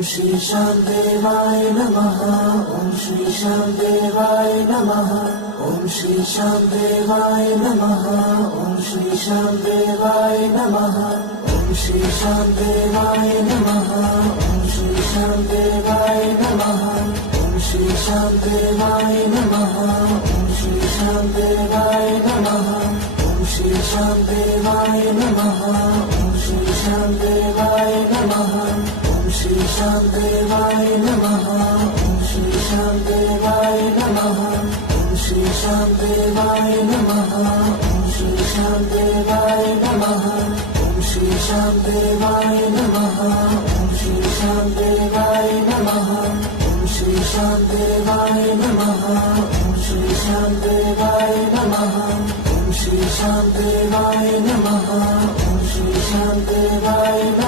श्री शामदेवाय नमः। ओम श्री शामदेवाय नमः। ओम श्री शामदेवाय नमः। ओम श्री शामदेवाय नमः। ओम श्री शामदेवाय नमः। ओम श्री शामदेवाय नमः। ओम श्री शामदेवाय नमः। ओम श्री शामदेवाय नमः। ओम श्री शामदेवाय नमः। ओम श्री शामदेवाय नमः। ओम श्री शामदेवाय नमः। ओम श्री शामदेवाय नमः। ओम श्री शामदेवाय नमः। ओम श्री शामदेवाय नमः। ओम श्री शामदेवाय नमः। ओम श्री शामदेवाय नमः। ओम श्री शामदेवाय नमः। ओम श्री शामदेवाय नमः। ओम श्री शामदेवाय नमः। ओम श्री शामदेवाय नमः।